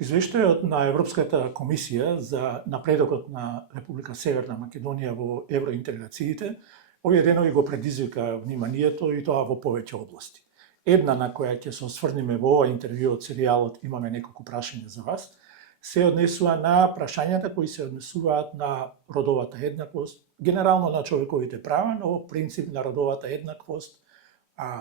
Извештајот на Европската комисија за напредокот на Република Северна Македонија во евроинтеграциите овие денови го предизвика вниманието и тоа во повеќе области. Една на која ќе се осврнеме во ова интервју од серијалот Имаме неколку прашања за вас, се однесува на прашањата кои се однесуваат на родовата еднаквост, генерално на човековите права, но во принцип на родовата еднаквост,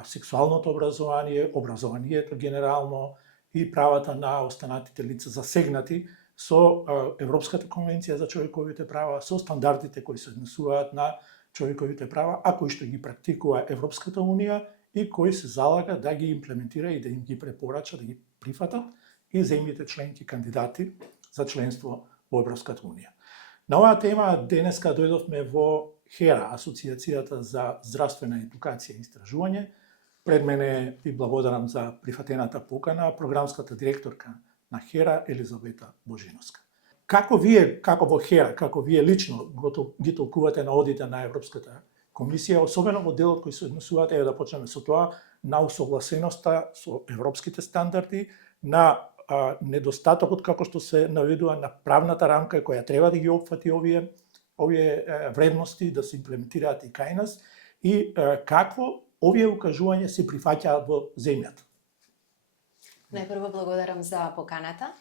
сексуалното образование, образованието генерално и правата на останатите лица засегнати со Европската конвенција за човековите права, со стандардите кои се однесуваат на човековите права, а кои што ги практикува Европската унија и кои се залага да ги имплементира и да им ги препорача да ги прифатат и земјите членки кандидати за членство во Европската унија. На оваа тема денеска дојдовме во ХЕРА, Асоциацијата за здравствена едукација и истражување. Пред мене ви благодарам за прифатената покана, програмската директорка на ХЕРА Елизавета Божиновска. Како вие, како во ХЕРА, како вие лично ги толкувате на одите на Европската комисија, особено во делот кој се однесуваат, да почнеме со тоа, на усогласеноста со европските стандарди, на недостатокот како што се наведува на правната рамка која треба да ги опфати овие вредности да се имплементираат и кај нас и како овие укажувања се прифаќаат во земјата. Најпрво благодарам за поканата.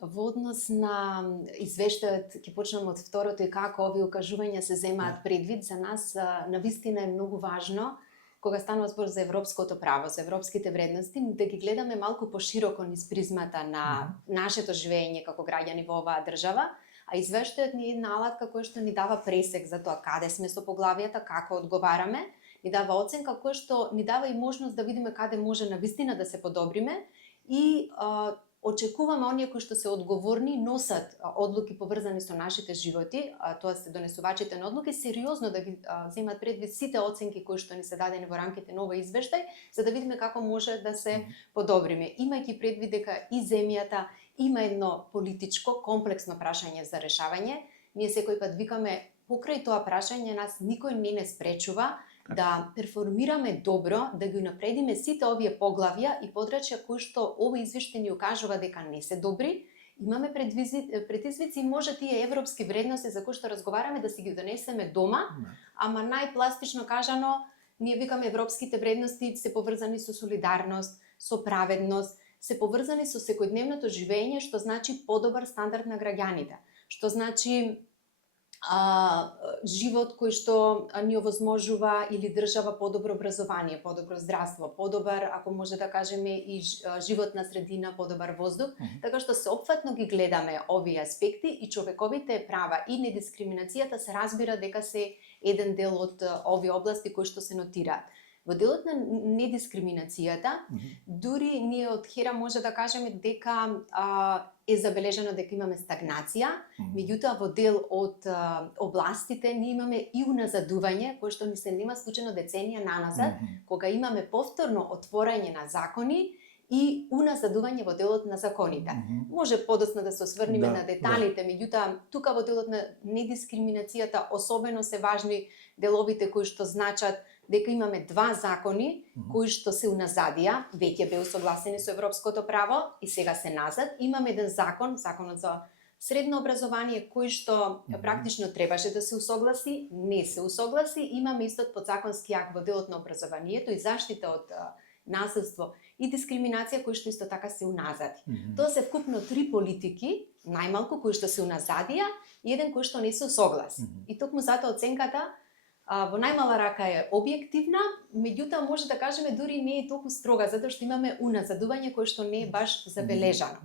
Во однос на извештајот, ќе почнам од второто и како овие укажувања се земаат предвид, за нас навистина е многу важно кога станува збор за европското право, за европските вредности, да ги гледаме малку пошироко низ призмата на нашето живење како граѓани во оваа држава, а извештајот ни е една алатка која што ни дава пресек за тоа каде сме со поглавијата, како одговараме, ни дава оценка која што ни дава и можност да видиме каде може навистина да се подобриме и очекуваме оние кои што се одговорни носат одлуки поврзани со нашите животи, тоа се донесувачите на одлуки, сериозно да ги земат предвид сите оценки кои што ни се дадени во рамките на овој извештај, за да видиме како може да се подобриме. Имајќи предвид дека и земјата има едно политичко комплексно прашање за решавање, ние секој пат викаме покрај тоа прашање нас никој не спречува да перформираме добро, да ги унапредиме сите овие поглавја и подрачја кои што овој извештај ни укажува дека не се добри. Имаме предизвици и може тие европски вредности за кои што разговараме да си ги донесеме дома, ама најпластично кажано, ние викаме европските вредности се поврзани со солидарност, со праведност, се поврзани со секојдневното живење, што значи подобар стандард на граѓаните, што значи живот кој што ни овозможува или држава подобро образование, подобро здравство, подобар, ако може да кажеме, и животна средина, подобар воздух, така што сеопфатно ги гледаме овие аспекти и човековите права и недискриминацијата се разбира дека се еден дел од овие области кои што се нотираат. Во делот на недискриминацијата, дури ние од ХЕРА може да кажеме дека е забележано дека имаме стагнација, меѓутоа во дел од областите ние имаме и уназадување, кој што ни се нема случајно деценија наназад, кога имаме повторно отворање на закони и уназадување во делот на законите. Може подоцна да се осврниме на деталите, меѓутоа тука во делот на недискриминацијата особено се важни деловите кои што значат дека имаме два закони кои што се уназадија, веќе беа усогласени со европското право и сега се назад. Имаме еден закон, законот за средно образование, кој што практично требаше да се усогласи, не се усогласи. Имаме истот подзаконски акт во делот на образованието и заштита од насилство и дискриминација кои што исто така се уназади. Тоа се вкупно три политики, најмалку кои што се уназадија и еден кој што не се усогласи. И токму затоа оценката во најмала рака е објективна, меѓутоа може да кажеме дури не е толку строга, затоа што имаме уназадување кое што не е баш забележано.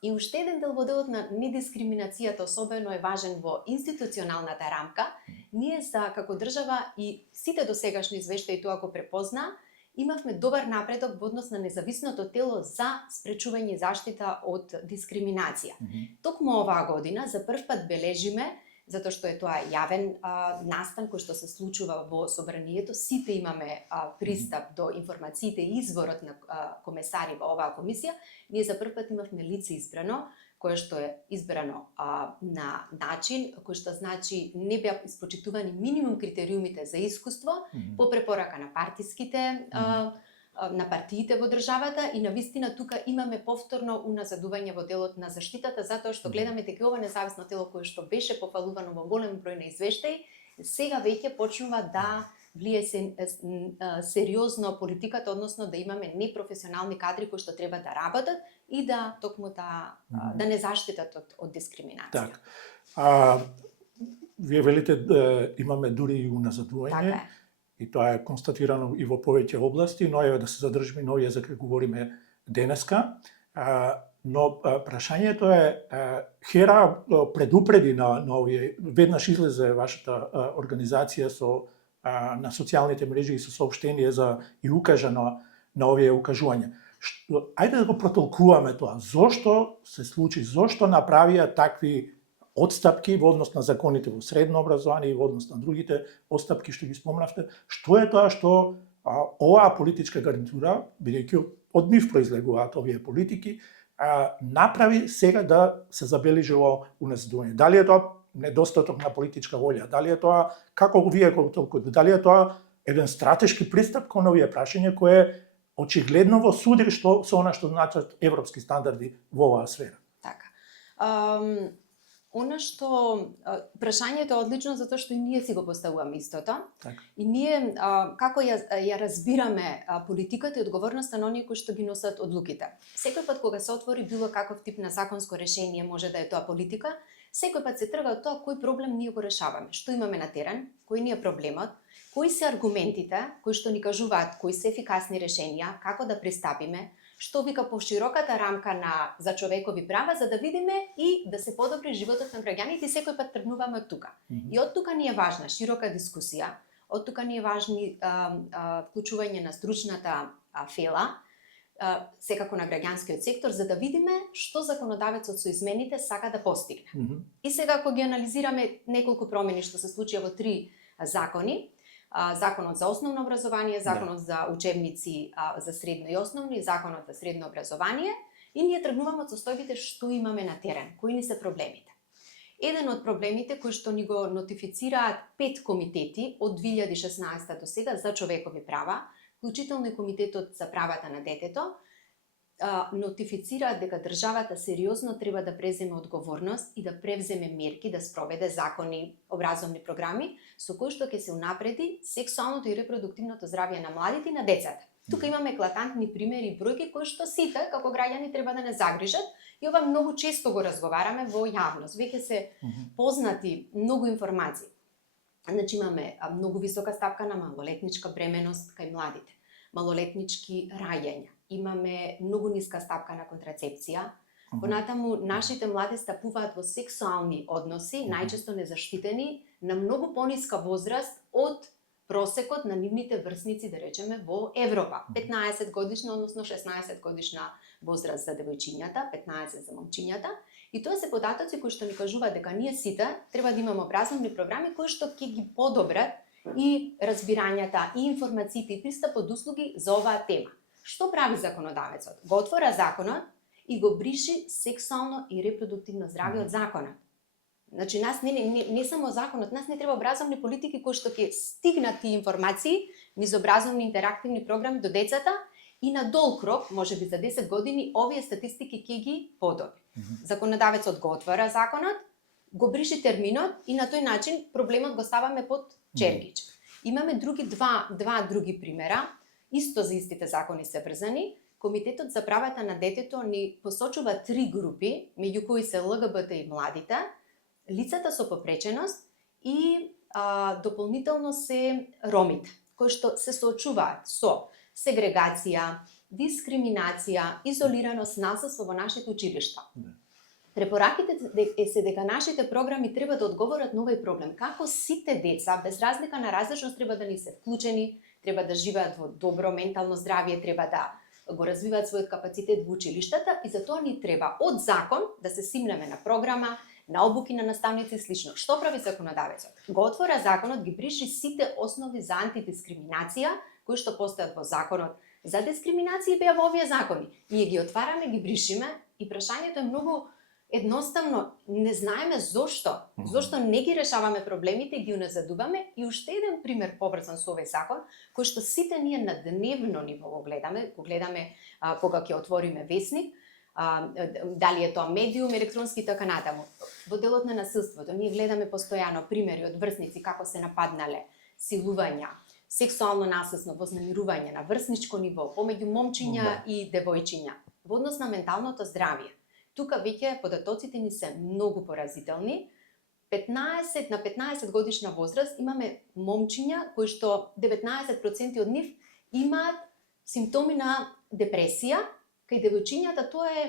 И уште еден дел во делот на недискриминацијата особено е важен во институционалната рамка. Ние како држава и сите досегашни извештаи тоа го препозна, имавме добар напредок во однос на независното тело за спречување и заштита од дискриминација. Токму оваа година за прв пат бележиме, затоа што е тоа јавен настан кој што се случува во собранието, сите имаме пристап до информациите и изворот на комесари во оваа комисија, ние за прв пат имавме лице избрано, кое што е избрано на начин кој што значи не беа испочитувани минимум критериумите за искуство по препорака на партиските на партиите во државата и навистина тука имаме повторно уназадување во делот на заштитата затоа што гледаме дека ова независно тело кое што беше пофалувано во голем број на извештаи, сега веќе почнува да влие сериозно политиката, односно да имаме непрофесионални кадри кои што треба да работат и да токму да не заштитат од дискриминација. Так. Вие велите имаме дури и уназадување. Така е. И тоа е констатирано и во повеќе области, но е да се задржиме на овие за кои говориме денеска. Но прашањето е, Хера предупреди на овие, веднаш излезе вашата организација на социјалните мрежи и со соопштение и укажа на овие укажувања. Ајде да го протолкуваме тоа. Зошто се случи, зошто направија такви одстапки во однос на законите во средно образование и во однос на другите одстапки што ги спомнавте? Што е тоа што оваа политичка гарнитура, бидејќи од нив произлегуваат овие политики, направи сега да се забележи ова уназадување? Дали е тоа недостаток на политичка волја? Дали е тоа, како вие го толкувате, дали е тоа еден стратешки пристап кон овие прашања кое очигледно во суди со она што значат европски стандарди во оваа сфера? Така. Она што прашањето е одлично затоа што и ние си го поставуваме истото. Так. И ние како ја разбираме политиката и одговорноста на оние кои што ги носат одлуките. Секој пат кога се отвори било каков тип на законско решение, може да е тоа политика, секој пат се трга од тоа кој проблем ние го решаваме, што имаме на терен, кој ни е проблемот, кои се аргументите кои што ни кажуваат кои се ефикасни решенија, како да пристапиме, што вика пошироката рамка за човекови права, за да видиме и да се подобри животот на граѓаните и секој пат тргнуваме од тука. И од тука ни е важна широка дискусија, од тука ни е важни вклучување на стручната фела, секако на граѓанскиот сектор, за да видиме што законодавецот со измените сака да постигне. И сега кога ги анализираме неколку промени што се случија во 3 закони, Законот за основно образование, Законот за учебници за средно и основно и Законот за средно образование, и ние тргнуваме од состојбите што имаме на терен, кои ни се проблемите. Еден од проблемите кои што ни го нотифицираат 5 комитети од 2016 до сега за човекови права, вклучително и Комитетот за правата на детето, нотифицираат дека државата сериозно треба да преземе одговорност и да превземе мерки, да спроведе закони, образовни програми со кои што ќе се унапреди сексуалното и репродуктивното здравје на младите и на децата. Тука имаме еклатантни примери и бројки кои што сите како граѓани треба да не загрижат и ова многу често го разговараме во јавност. Веќе се познати многу информации. Значи имаме многу висока стапка на малолетничка бременост кај младите, малолетнички раѓања. Имаме многу ниска стапка на контрацепција. Понатаму, нашите млади стапуваат во сексуални односи, најчесто незаштитени, на многу пониска возраст од просекот на нивните врсници, да речеме, во Европа. 15 годишна, односно 16 годишна возраст за девојчињата, 15 за момчињата. И тоа се податоци кои што ни кажуваат дека ние сите треба да имаме образовни програми кои што ќе ги подобрат и разбирањата, и информациите, и пристапот до услуги за оваа тема. Што прави законодавецот? Го отвора законот и го бриши сексуално и репродуктивно здравје од законот. Значи, нас не само законот, нас не треба образовни политики кои што ќе стигнат тие информации низ образовни интерактивни програми до децата и на долг рок, можеби за 10 години, овие статистики ќе ги подобри. Законодавецот го отвора законот, го бриши терминот и на тој начин проблемот го ставаме под чергич. Имаме два други примера. Исто за истите закони се врзани. Комитетот за правата на детето ни посочува 3 групи, меѓу кои се ЛГБТ и младите, лицата со попреченост и дополнително се ромите, кои што се соочуваат со сегрегација, дискриминација, изолираност, насилство во нашите училишта. Препораките се дека нашите програми треба да одговорат на овој проблем. Како сите деца, без разлика на различност, треба да ни се вклучени, треба да живеат во добро ментално здравје, треба да го развиваат својот капацитет во училиштата и за тоа ни треба од закон да се симнеме на програма, на обуки на наставници и слично. Што прави законодавецот? Го отвора законот, ги бриши сите основи за антидискриминација кои што постојат во законот за дискриминација и беа во овие закони. Ние ги отвараме, ги бришиме и прашањето е многу едноставно не знаеме зошто не ги решаваме проблемите, ги уназадуваме. И уште еден пример поврзан со овој закон, кој што сите ние на дневно ниво го гледаме кога ќе отвориме весник, дали е тоа медиум, електронски и така натаму. Во делот на насилството ние гледаме постојано примери од врсници како се нападнале, силувања, сексуално насилство, вознемирување на врсничко ниво помеѓу момчиња и девојчиња во однос на менталното здравје. Тука веќе податоците ни се многу поразителни. 15 на 15 годишна возраст имаме момчиња кои што 19% од нив имаат симптоми на депресија, кај девојчињата тоа е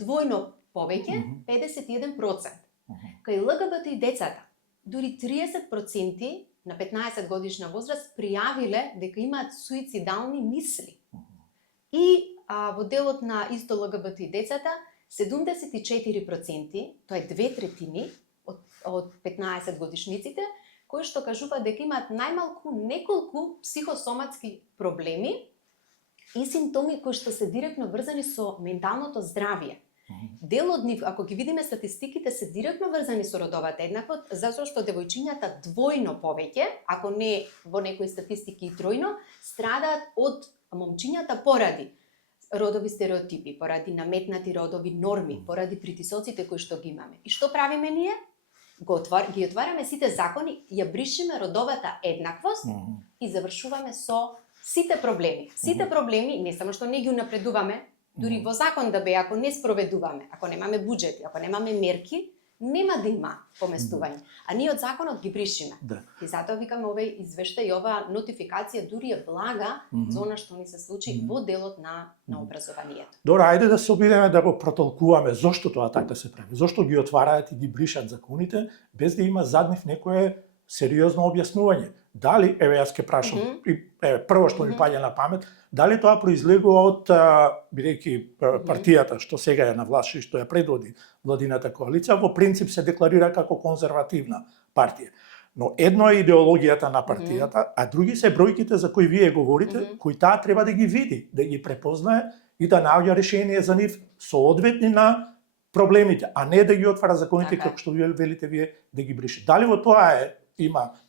двојно повеќе, 51%. Кај ЛГБТ и децата, дури 30% на 15 годишна возраст пријавиле дека имаат суицидални мисли. И во делот на исто ЛГБТ и децата, 74%, тоа е 2/3 од 15 годишниците, кои што кажуваат дека имаат најмалку неколку психосоматски проблеми и симптоми кои што се директно врзани со менталното здравје. Дел од нив, ако ги видиме статистиките, се директно врзани со родовата еднаквост, затоа што девојчињата двојно повеќе, ако не во некои статистики и тројно, страдаат од момчињата поради родови стереотипи, поради наметнати родови норми, поради притисоците кои што ги имаме. И што правиме ние? Ги отвараме сите закони, ја бришиме родовата еднаквост и завршуваме со сите проблеми. Сите проблеми, не само што не ги унапредуваме, дури во закон да бе, ако не спроведуваме, ако немаме буџети, ако немаме мерки, нема да има поместување. А ние од законот ги бришиме. Да. И затоа викаме овој извештај и ова нотификација дури е блага за она што ни се случи во делот на образованието. Добро, ајде да се обидеме да го протолкуваме зошто тоа така се прави. Зошто ги отвараат и ги бришат законите без да има зад нив некое сериозно објаснување. Дали, еве јас ќе прашам, прво што ми паѓа на памет, дали тоа произлегува од, бидејќи партијата што сега е на власт и што ја предводи владината коалиција, во принцип се декларира како конзервативна партија. Но едно е идеологијата на партијата, а други се бројките за кои вие говорите, кои таа треба да ги види, да ги препознае и да наоѓа решение за нив соодветни на проблемите, а не да ги отвара законите како што вие велите вие да ги брише. Дали во тоа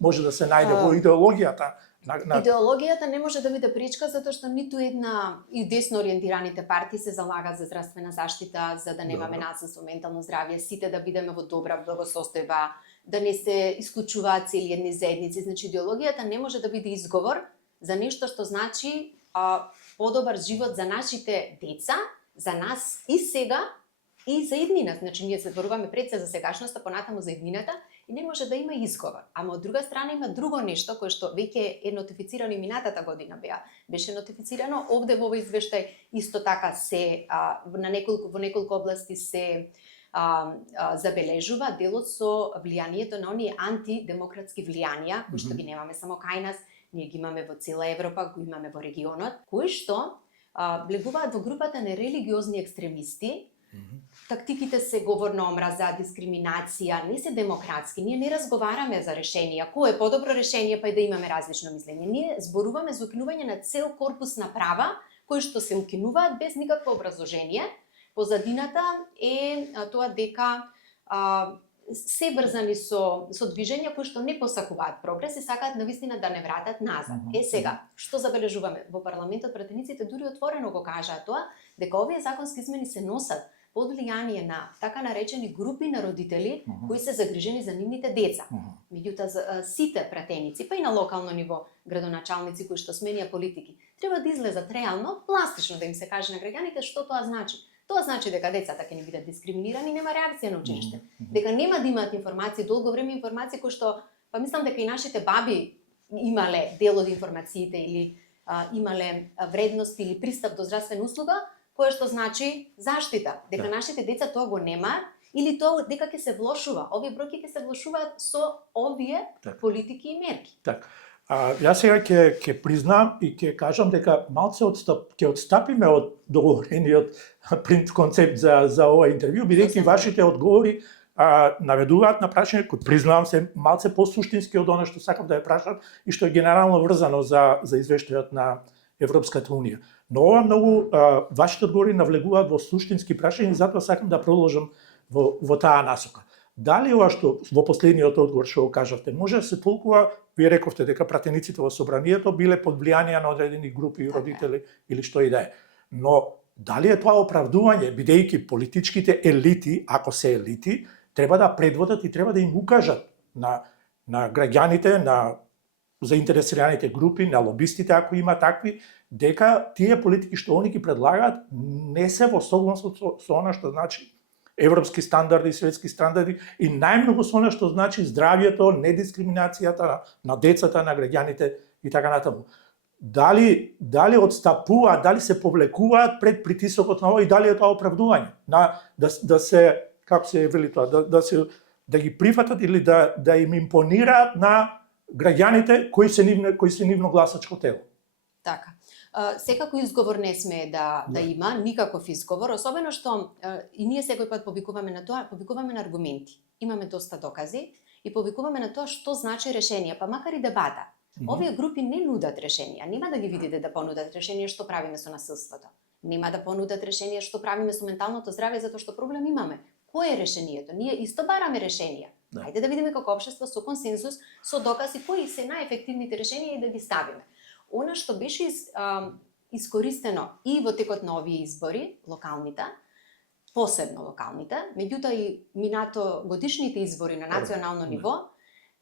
може да се најде во идеологијата? Идеологијата не може да биде пречка затоа што ниту една и десно ориентираните партии се залагаат за здравствена заштита, за да немаме насилство, ментално здравје, сите да бидеме во добра благосостојба, да не се исклучуваат цели едни заедници. Значи идеологијата не може да биде изговор за нешто што значи подобар живот за нашите деца, за нас и сега и за иднина. Значи ние се зборуваме пред се за сегашноста, понатаму за иднината. И не може да има изговор. Ама од друга страна има друго нешто кое што веќе е нотифицирано и минатата година беше нотифицирано овде во овој извештај, исто така се во неколку области се забележува делот со влијанието на оние антидемократски влијанија, кои што ги немаме само кај нас, ние ги имаме во цела Европа, го имаме во регионот, кои што влегуваат во групата на религиозни екстремисти. Тактиките се говор на омраза, дискриминација, не се демократски. Ние не разговараме за решенија. Кој е подобро решение, па и да имаме различно мислење. Ние зборуваме за укинување на цел корпус на права, кои што се укинуваат без никакво образложение. Позадината е тоа дека се врзани со движења кои што не посакуваат прогрес и сакаат навистина да не вратат назад. Сега, што забележуваме? Во парламентот пратениците дури отворено го кажаат тоа, дека овие законски измени се носат под влијание на така наречени групи на родители кои се загрижени за нивните деца. Меѓутоа сите пратеници, па и на локално ниво градоначалници кои што сменија политики, треба да излезат реално, пластично да им се каже на граѓаните што тоа значи. Тоа значи дека децата ќе не бидат дискриминирани, нема реакција на училиште. Дека нема да имаат информации, долго време информации кои што, па мислам дека и нашите баби имале дел од информациите или имале вредност или пристап до здравствена услуга, кое што значи заштита, дека нашите деца тоа го немаат или тоа дека ќе се влошува. Овие бројки ќе се влошуваат со овие политики и мерки. Јас сега ќе признам и ќе кажам дека малце ќе отстапиме од договорениот принт концепт за ова интервју, бидејќи вашите одговори наведуваат на прашање кој признавам се малце посуштински од она што сакам да ја прашам и што е генерално врзано за извештајот на Европската унија. Но ова многу вашите одговори навлегуваат во суштински прашања и затоа сакам да продолжам во таа насока. Дали ова што во последниот одговор што го кажавте, може да се толкува, вие рековте дека пратениците во собранието биле под влијание на одредени групи родители или што и да е. Но дали е тоа оправдување, бидејќи политичките елити, ако се елити, треба да предводат и треба да им укажат на граѓаните, на заинтересираните групи, на лобистите, ако има такви, дека тие политики што они ги предлагаат не се во согласност со она што значи европски стандарди, светски стандарди и најмногу со она што значи здравјето, недискриминацијата на децата, на граѓаните и така натаму. Дали отстапуваат, дали се повлекуваат пред притисокот на ова и дали е тоа оправдување да се, како се вели тоа, да ги прифатат или да им импонираат на граѓаните кои се нивно гласачко тело. Така. Секако изговор не сме да има, никаков изговор, особено што и ние секој пат повикуваме на тоа, повикуваме на аргументи. Имаме доста докази и повикуваме на тоа што значи решение, па макар и дебата. Овие групи не нудат решенија, нема да ги видите да понудат решение што правиме со насилството. Нема да понудат решение што правиме со менталното здравје затоа што проблем имаме. Кое е решението? Ние исто бараме решенија. Хајде да видиме како општество со консензус, со докази кои се најефективните решенија и да ги ставиме. Она што беше искористено и во текот на овие избори, локалните, посебно локалните, меѓутоа и минато годишните избори на национално ниво,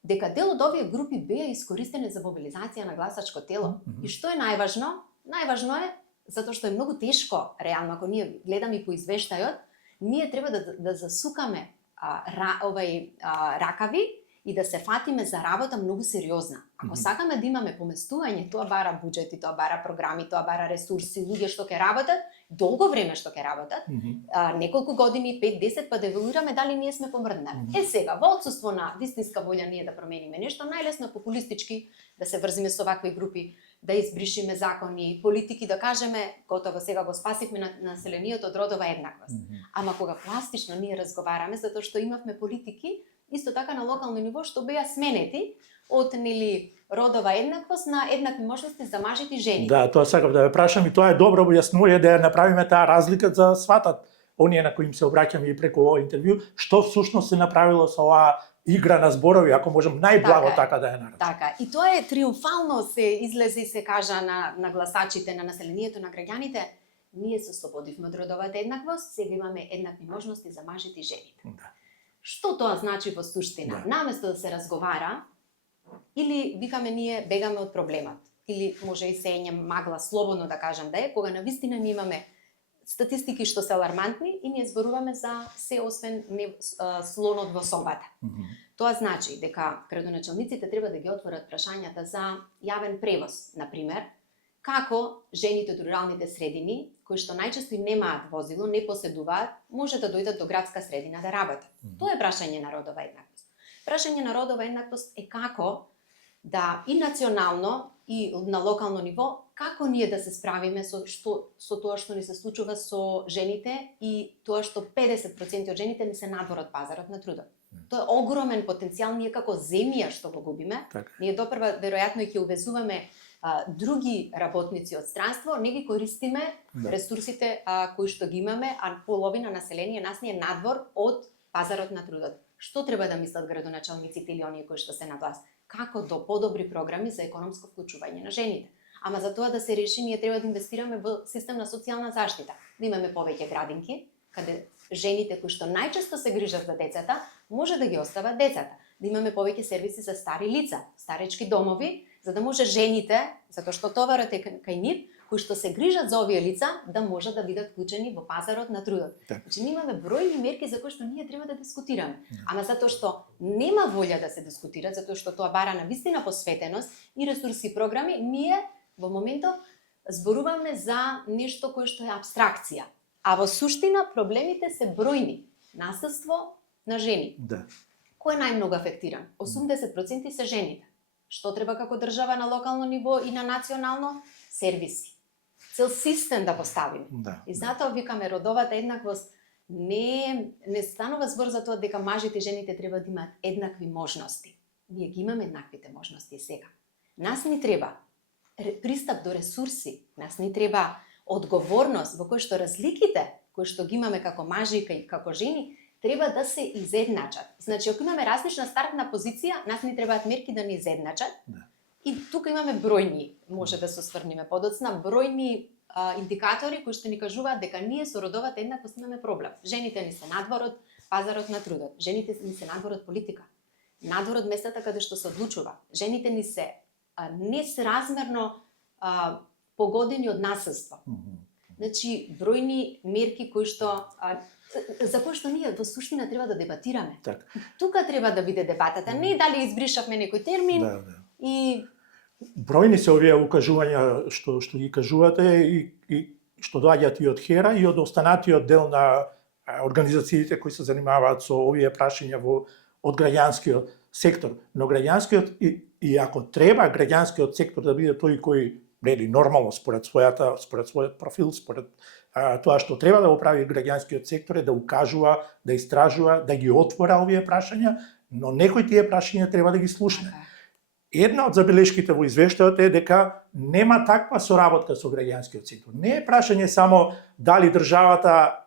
дека дел од овие групи беа искористени за мобилизација на гласачко тело. И што е најважно? Најважно е, затоа што е многу тешко, реално, ако ние гледаме и по извештајот, ние треба да засукаме ракави и да се фатиме за работа многу сериозна. Ако сакаме да имаме поместување, тоа бара буџети, тоа бара програми, тоа бара ресурси, луѓе што ќе работат, долго време што ќе работат, неколку години, 5-10, па да еволуираме дали ние сме помрднали. Сега, во отсуство на вистинска волја ние да промениме нешто, најлесно популистички да се врзиме со вакви групи, да избришиме закони, политики, да кажеме, готово сега го спасивме на населението од родова еднаквост. Ама кога пластично ние разговараме, затоа што имавме политики, исто така на локално ниво, што беа сменети од родова еднаквост на еднакви можности за мажите и жени. Да, тоа сакав да ве прашам и тоа е добро објаснување да ја направиме таа разлика за сватат оние на кои им се обраќаме и преку овој интервју, што всушност се направило со оваа игра на зборови, ако можем најблаго така да ја наречем. Така, и тоа е триумфално се излезе и се кажа на гласачите, на населението, на граѓаните, ние се ослободивме од родовата еднаквост, сега имаме еднакви можности за мажите и жените. Да. Што тоа значи во суштина? Наместо да се разговара, или викаме ние бегаме од проблемот, или може и сење магла слободно да кажам да е, кога навистина ние имаме статистики што се алармантни и ние зборуваме за се освен слонот во собата. Тоа значи дека градоначалниците треба да ги отворат прашањата за јавен превоз, например, како жените од руралните средини, кои што најчесто и немаат возило, не поседуваат, може да дојдат до градска средина да работат. Тоа е прашање на родова еднаквост. Прашање на родова еднаквост е како да и национално и на локално ниво, како ние да се справиме со тоа што ни се случува со жените и тоа што 50% од жените ни се надвор од пазарот на трудот. Тоа е огромен потенцијал, ние како земја што го губиме. Ние допрва веројатно и ќе увезуваме други работници од странство, не ги користиме ресурсите кои што ги имаме, а половина население нас ни е надвор од пазарот на трудот. Што треба да мислат градоначалниците или оние кои што се на власт? Како до подобри програми за економско вклучување на жените. Ама за тоа да се реши, ние треба да инвестираме во систем на социјална заштита. Да имаме повеќе градинки, каде жените кои што најчесто се грижат за децата, може да ги остават децата. Да имаме повеќе сервиси за стари лица, старечки домови, за да може жените, затоа што товарот е кај нив, кои што се грижат за овие лица, да може да бидат вклучени во пазарот на трудот. Значи, ние имаме бројни мерки за кои што ние треба да дискутираме. Ама затоа што нема волја да се дискутира, затоа што тоа бара на вистина посветеност и ресурски програми, ние во моментов зборуваме за нешто кое што е абстракција. А во суштина проблемите се бројни. Насилство на жени. Кој е најмногу афектиран? 80% се жените. Што треба како држава на локално ниво и на национално? Сервиси. Цел систем да поставиме. И затоа викаме родовата еднаквост не станува збор за тоа дека мажите и жените треба да имаат еднакви можности. Ние ги имаме еднаквите можности сега. Нас ни треба пристап до ресурси, нас ни треба одговорност во кој што разликите кои што ги имаме како мажи и како жени треба да се изедначат. Значи, ако имаме различна стартна позиција, нас ни требаат мерки да ни изедначат. Да. И тука имаме бројни, може да се осврнеме подоцна, бројни индикатори кои што ни кажуваат дека ние со родовата еднаквост имаме проблем. Жените ни се надвор од пазарот на трудот, жените ни се надвор од политика, надвор од местата каде што се одлучува. Жените ни се несразмерно погодени од насилство. Значи, бројни мерки кои што за кои што ние во суштина треба да дебатираме. Так. Тука треба да биде дебатата, не дали избришавме некој термин и бројни се овие укажувања што ги кажувате и што доаѓаат и од HERA и од останатиот дел на организациите кои се занимаваат со овие прашања од граѓанскиот сектор. Но граѓанскиот и ако треба граѓанскиот сектор да биде тој кој нели нормално според својот профил, според тоа што треба да го прави граѓанскиот сектор е да укажува, да истражува, да ги отвора овие прашања, но некој тие прашања треба да ги слушне. Една од забелешките во извештајот е дека нема таква соработка со граѓанскиот сектор. Не е прашање само дали државата,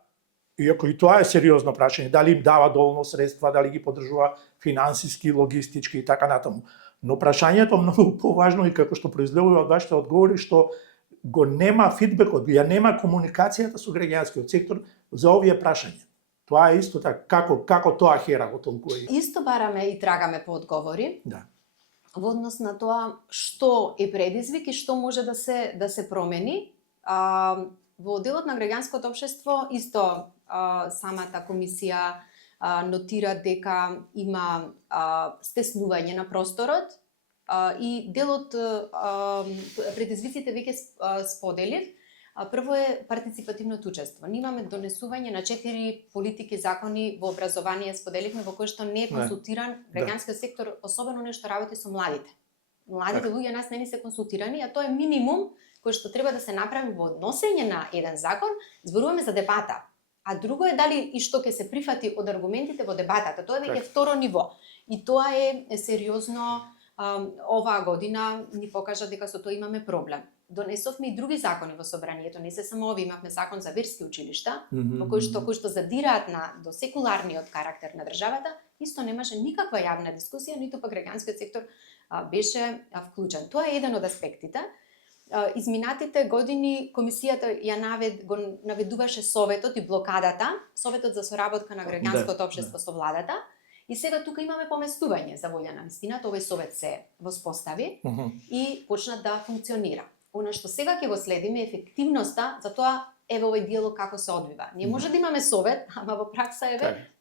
иако и тоа е сериозно прашање, дали им дава доволно средства, дали ги поддржува финансиски, логистички и така натаму. Но прашањето многу поважно и како што произлегува од вашите одговори што го нема фидбекот, ја нема комуникацијата со граѓанскиот сектор за овие прашања. Тоа е исто така како тоа HERA го толкува. Исто бараме и трагаме по одговори. Да. Во однос на тоа што е предизвик и што може да се промени. Во делот на граѓанското општество исто самата комисија нотира дека има стеснување на просторот и делот предизвиците веќе споделив. Прво е партиципативното учество. Ние имаме донесување на 4 политики, закони во образование, споделивме во кои што не е консултиран граѓанскиот сектор, особено нешто работи со младите. Младите луѓе нас не ни се консултирани, а тоа е минимум кој што треба да се направи во односење на еден закон. Зборуваме за дебата. А друго е дали и што ќе се прифати од аргументите во дебатата. Тоа е веќе второ ниво. И тоа е сериозно, оваа година ни покажа дека со тоа имаме проблем. Донесовме и други закони во собранието, не се само ови, имавме закон за верски училишта, во кои што задираат до секуларниот карактер на државата, исто немаше никаква јавна дискусија, ниту па граѓанскиот сектор беше вклучен. Тоа е еден од аспектите. Изминатите години комисијата го наведуваше советот и блокадата, советот за соработка на граѓанското општество со владата. И сега тука имаме поместување за волја на вистината, овој совет се воспостави и почна да функционира. Она што сега ќе го следиме е ефективноста за тоа еве овој диалог како се одвива. Ние може да имаме совет, ама во пракса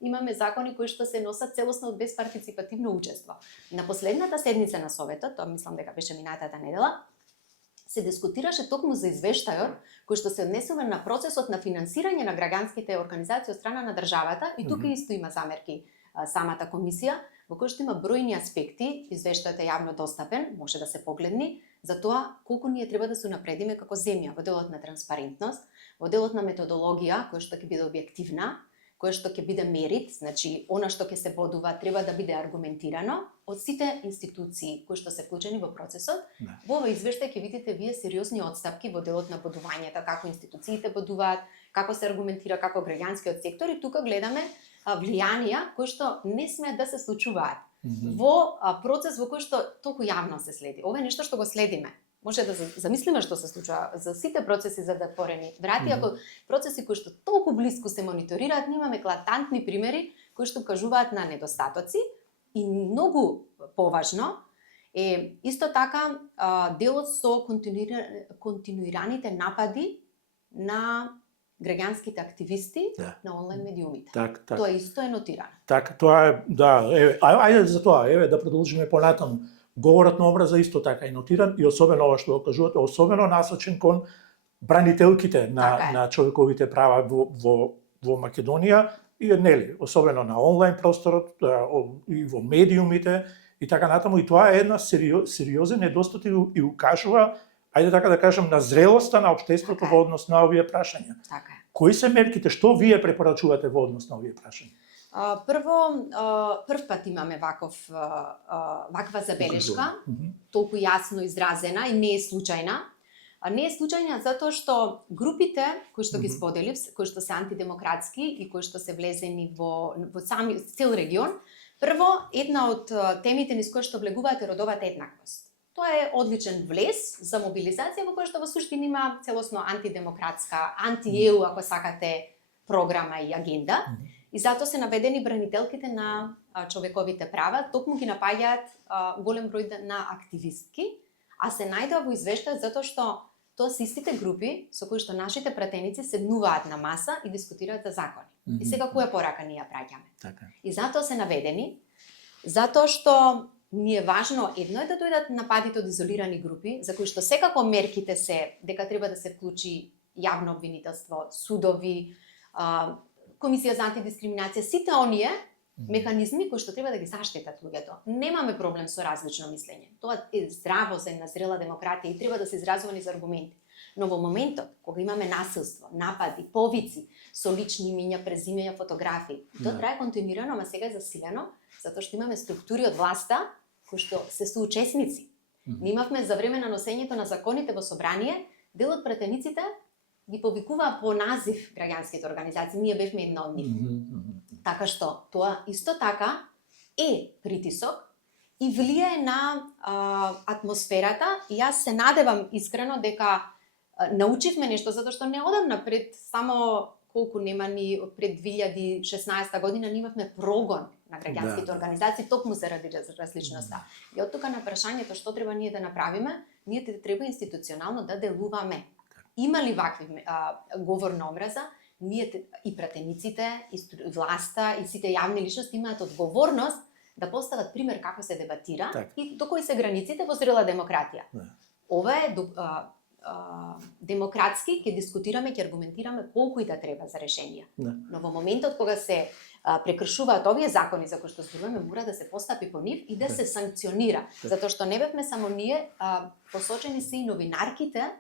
имаме закони кои што се носат целосно од безпартиципативно учество. На последната седница на советот, тоа мислам дека беше минатата недела, се дискутираше токму за извештајот кој што се однесува на процесот на финансирање на граѓанските организации од страна на државата и тука исто има замерки самата комисија, во кој што има бројни аспекти, извештајот е јавно достапен, може да се погледни, за тоа колку ние треба да се унапредиме како земја во делот на транспарентност, во делот на методологија која што ќе биде објективна, која што ќе биде мерит, значи она што ќе се бодува треба да биде аргументирано од сите институции кои што се вклучени во процесот. Во овој извештај ќе видите вие сериозни отстапки во делот на бодувањето, како институциите бодуваат, како се аргументира како граѓанскиот сектор и тука гледаме влијанија кои што не смеат да се случуваат во процес во кој што толку јавно се следи. Ова е нешто што го следиме. Може да замислиме што се случува за сите процеси за затворени врати, ако процеси кои што толку блиску се мониторираат, ние имаме еклатантни примери кои што кажуваат на недостатоци и многу поважно е исто така делот со континуираните напади на граѓанските активисти на онлайн медиумите. Тоа исто е нотирано. Тоа е, ајде за тоа, да продолжиме понатаму. Говорот на образа исто така е нотиран и особено ова што го кажувате, особено насочен кон бранителките на човековите права во Македонија и нели, особено на онлайн просторот и во медиумите и така натаму, и тоа е една сериозен недостаток и укажува, ајде така да кажам, на зрелоста на општеството во однос на овие прашања. Така е. Кои се мерките, што вие препорачувате во однос на овие прашања? Прв пат имаме ваква забелешка, толку јасно изразена и не е случајна. Не е случајна затоа што групите кои што ги споделив, кои што се антидемократски и кои што се влезени во сами цел регион, прво една од темите низ кои што влегуваат е родовата еднаквост. Тоа е одличен влез за мобилизација во која што во суштина има целосно антидемократска, анти-ЕУ, ако сакате, програма и агенда. И затоа се наведени бранителките на човековите права, токму ги напаѓаат голем број на активистки, а се најдува во извештајот затоа што тоа се истите групи со кои што нашите пратеници седнуваат на маса и дискутираат за закони. И сега која порака ние ја праќаме? Така. И затоа се наведени, затоа што ни е важно едно е да дојдат нападите од изолирани групи, за кои што секако мерките се дека треба да се вклучи јавно обвинителство, судови, Комисија за антидискриминација, сите оние механизми кои што треба да ги заштитат луѓето. Немаме проблем со различно мислење. Тоа е здраво за една зрела демократија и треба да се изразува низ аргументи. Но во моментот кога имаме насилство, напади, повици со лични имиња, презимења, фотографии, тоа трае континуирано, ама сега е засилено, затоа што имаме структури од власта кои што се соучесници. Ние имавме за време на носењето на законите во собрание, дел од пратениците ги повикуваа по назив граѓанските организации, ние бевме една од нив. Така што тоа исто така е притисок и влијае на атмосферата и јас се надевам искрено дека научивме нешто, затоа што неодамна пред само колку нема ни пред 2016 година ние имавме прогон на граѓанските организации токму заради различноста. И од тука на прашањето што треба ние да направиме, ние треба институционално да делуваме. Има ли вакви говор на омраза? Ние и пратениците, и власта, и сите јавни личности имаат одговорност да постават пример како се дебатира и до кои се границите во зрела демократија. Ова е демократски, ќе дискутираме, ќе аргументираме колку и да треба за решенија. Но во моментот кога се прекршуваат овие закони за кои што зборуваме, мора да се постапи по нив и да се санкционира. Затоа што не бевме само ние, посочени се и новинарките,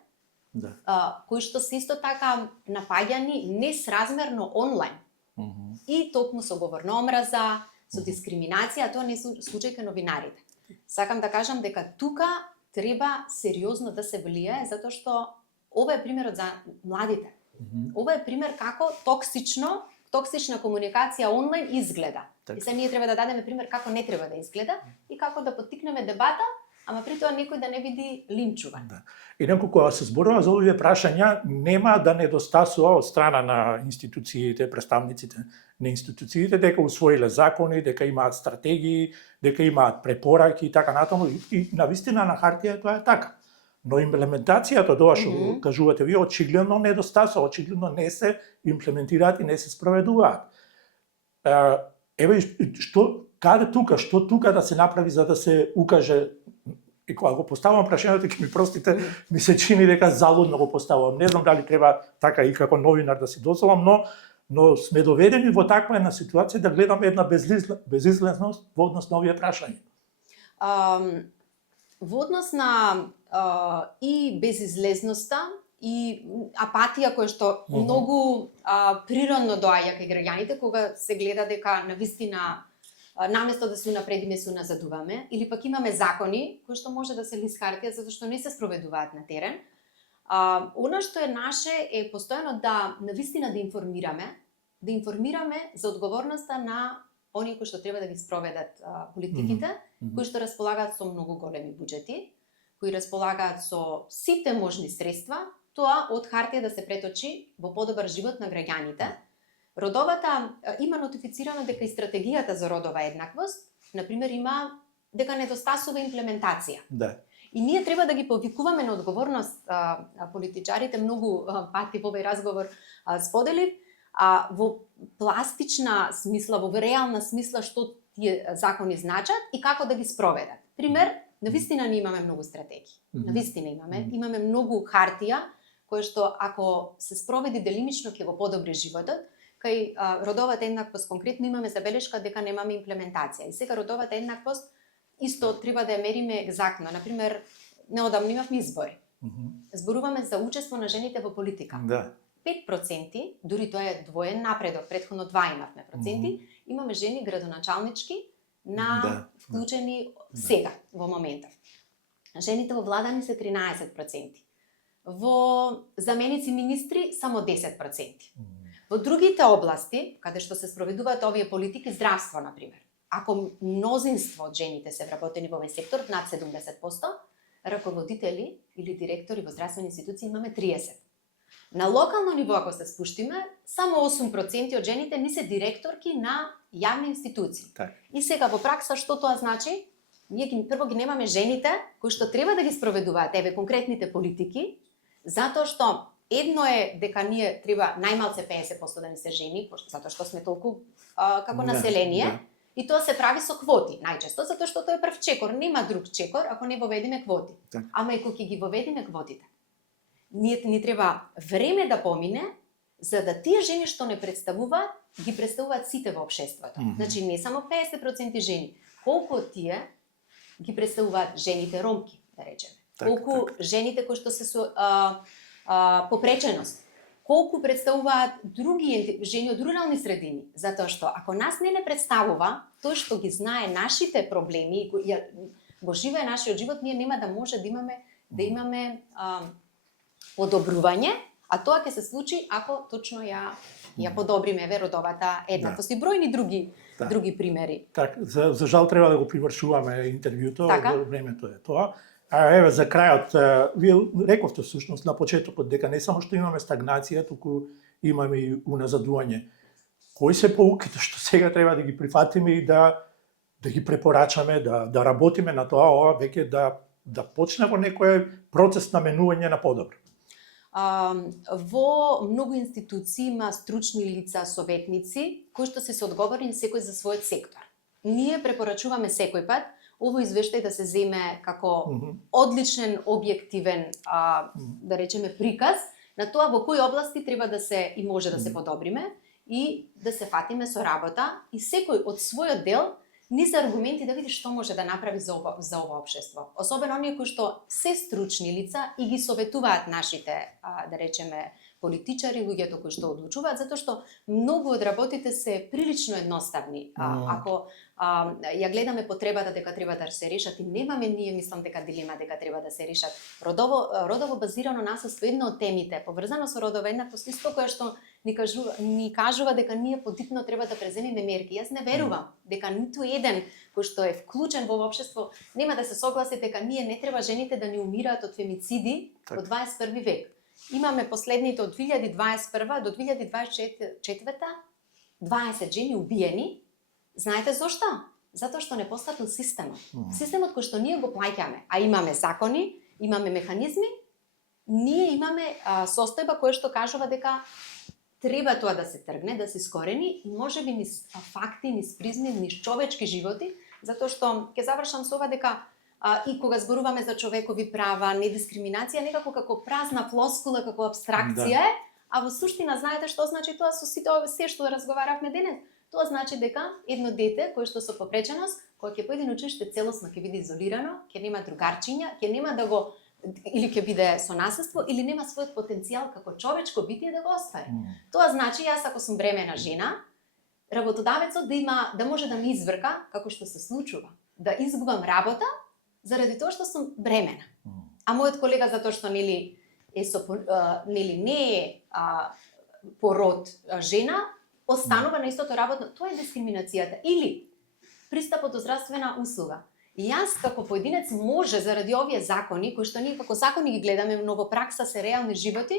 кои што се исто така напаѓани несразмерно онлайн. И токму со говор на омраза, со дискриминација, тоа не е случај кај новинарите. Сакам да кажам дека тука треба сериозно да се влијае, затоа што ова е примерот за младите. Ова е пример како токсична комуникација онлайн изгледа. И се ние треба да дадеме пример како не треба да изгледа и како да поттикнеме дебата, ама при тоа некој да не биде линчуван. И некој кога се зборува за овие прашања, нема да недостасува од страна на институциите, представниците на институциите, дека усвоиле закони, дека имаат стратегии, дека имаат препораки и така натаму. И навистина на хартија тоа е така. Но имплементацијата тоа што кажувате вие очигледно недостасува, очигледно не се имплементираат и не се спроведуваат. Еве што тука да се направи за да се укаже. И кога го поставам прашањето, ќе ми простите, ми се чини дека залудно го поставувам. Не знам дали треба така и како новинар да си дозволам, но сме доведени во таква една ситуација да гледаме една безизлезност во однос на овие прашања. Во однос на и безизлезноста и апатија која што многу природно доаѓа кај граѓаните кога се гледа дека навистина наместо да се унапредиме, се уназадуваме, или пак имаме закони кои што може да се лист хартија затоа што не се спроведуваат на терен. Она што е наше е постојано да навистина да информираме за одговорноста на оние кои што треба да ги спроведат политиките, кои што располагаат со многу големи буџети, кои располагаат со сите можни средства, тоа од хартија да се преточи во подобар живот на граѓаните. Родовата има нотифицирано дека и стратегијата за родова еднаквост, например, има дека недостасува имплементација. И ние треба да ги повикуваме на одговорност политичарите, многу пати во овој разговор споделив, во пластична смисла, во реална смисла што тие закони значат и како да ги спроведат. Пример, навистина ние имаме многу стратегии. Навистина имаме многу хартија која што ако се спроведи делимично ќе го подобри животот. Кај родовата еднаквост конкретно имаме забелешка дека немаме имплементација. И сега родовата еднаквост исто треба да ја мериме екзактно. Например, неодамно имавме избори. Зборуваме за учество на жените во политика. 5%, дури тоа е двоен напредок, претходно 2 имавме проценти, имаме жени градоначалнички на вклучени сега во моментов. Жените во влада ни се 13%. во заменици министри само 10%. Во другите области, каде што се спроведуваат овие политики, здравство, например, ако мнозинство од жените се вработени во овој сектор, над 70%, раководители или директори во здравствени институции имаме 30%. На локално ниво, ако се спуштиме, само 8% од жените не се директорки на јавни институции. Так. И сега во пракса што тоа значи? Ние прво ги немаме жените кои што треба да ги спроведуваат конкретните политики, затоа што едно е дека ние треба најмалце 50% да не се жени, затоа што сме толку како население, да. И тоа се прави со квоти, најчесто, затоа што тоа е прв чекор, нема друг чекор ако не воведиме квоти. Так. Ама и кога ќе ги воведиме квотите, ни треба време да помине, за да тие жени што не представуваат, ги представуваат сите во општеството. Значи не само 50% жени, колку од тие ги представуваат жените ромки, да речеме. Колку жените кои што се со попреченост, колку представуваат други жени од рурални средини, затоа што ако нас не представува тој што ги знае нашите проблеми и го живее нашиот живот, ние нема да може да имаме подобрување, а тоа ќе се случи ако точно ја подобриме родовата еднаквост и бројни други примери. Так, за жал треба да го привршуваме интервјуто, времето е тоа. А еве за крајот, вие рековте всушност на почетокот дека не само што имаме стагнација, туку имаме и уназадување. Кои се поуките што сега треба да ги прифатиме и да ги препорачаме, да работиме на тоа, ова веќе да почне во некој процес на менување на подобро? Во многу институции има стручни лица, советници, кои што се одговорни секој за својот сектор. Ние препорачуваме секој пат овој извештај да се земе како одличен, објективен, да речеме, приказ на тоа во кои области треба да се и може да се подобриме и да се фатиме со работа и секој од својот дел низ аргументи да види што може да направи за ова општество. Особено оние кои што се стручни лица и ги советуваат нашите, да речеме, политичари, луѓето кои што одлучуваат, затоа што многу од работите се прилично едноставни. Ако ја гледаме потребата дека треба да се решат и немаме ние, мислам дека дилема дека треба да се решат родово базирано насилство, една од темите поврзано со родова еднаквост, исто која што ни кажува дека ние подитно треба да преземеме мерки. Јас не верувам дека ниту еден кој што е вклучен во општество нема да се согласи дека ние не треба жените да ни умираат од фемициди во 21 век. Имаме последните од 2021 до 2024 20 жени убиени. Знаете зошто? Затоа што не постапил системот. Системот кој што ние го плаќаме, а имаме закони, имаме механизми, ние имаме состојба која што кажува дека треба тоа да се тргне, да се искорени и можеби низ факти, низ призми, низ човечки животи, затоа што ќе завршам со ова дека и кога зборуваме за човекови права, недискриминација, некако како празна флоскула, како абстракција е, а во суштина знаете што значи тоа со сите ова се што разговаравме денес? Тоа значи дека едно дете кое што со попреченост, кога ќе појде на училиште целосно ќе биде изолирано, ќе нема другарчиња, ќе нема да го или ќе биде со насилство или нема својот потенцијал како човечко битие да го оствари. Тоа значи јас ако сум бремена жена, работодавецот да може да ме изврка како што се случува, да изгубам работа заради тоа што сум бремена. А мојот колега затоа што не е пород жена, останува на истото работно. Тоа е дискриминацијата. Или пристапот до здравствена услуга. И јас како поединец може заради овие закони, кои што ние како закони ги гледаме, но во пракса се реални животи,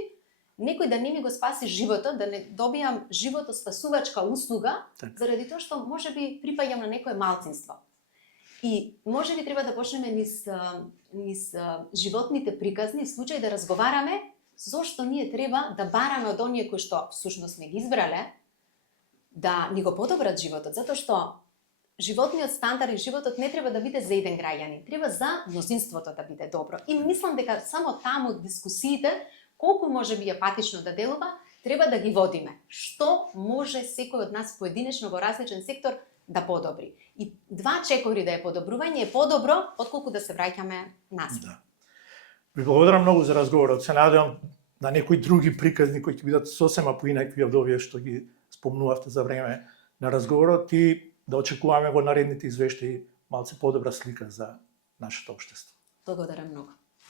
некој да не ми го спаси животот, да не добијам животоспасувачка услуга, заради тоа што можеби припаѓам на некое малцинство. И можеби треба да почнеме низ животните приказни случаи да разговараме зошто ние треба да бараме од оние кои што всушност не ги избрале да ни го подобрат животот, затоа што животниот стандард и животот не треба да биде за еден граѓанин, треба за мнозинството да биде добро. И мислам дека само таму дискусиите, колку може би апатично да делува, треба да ги водиме. Што може секој од нас поединечно во различен сектор да подобри. И два чекори да е подобрување е подобро, отколку да се враќаме назад. Да. Ви благодарам многу за разговорот. Се надевам на некои други приказни кои ќе бидат сосема поинакви од овие што ги спомнувавте за време на разговорот и да очекуваме во наредните извештаи малце подобра слика за нашето општество. Благодарам многу.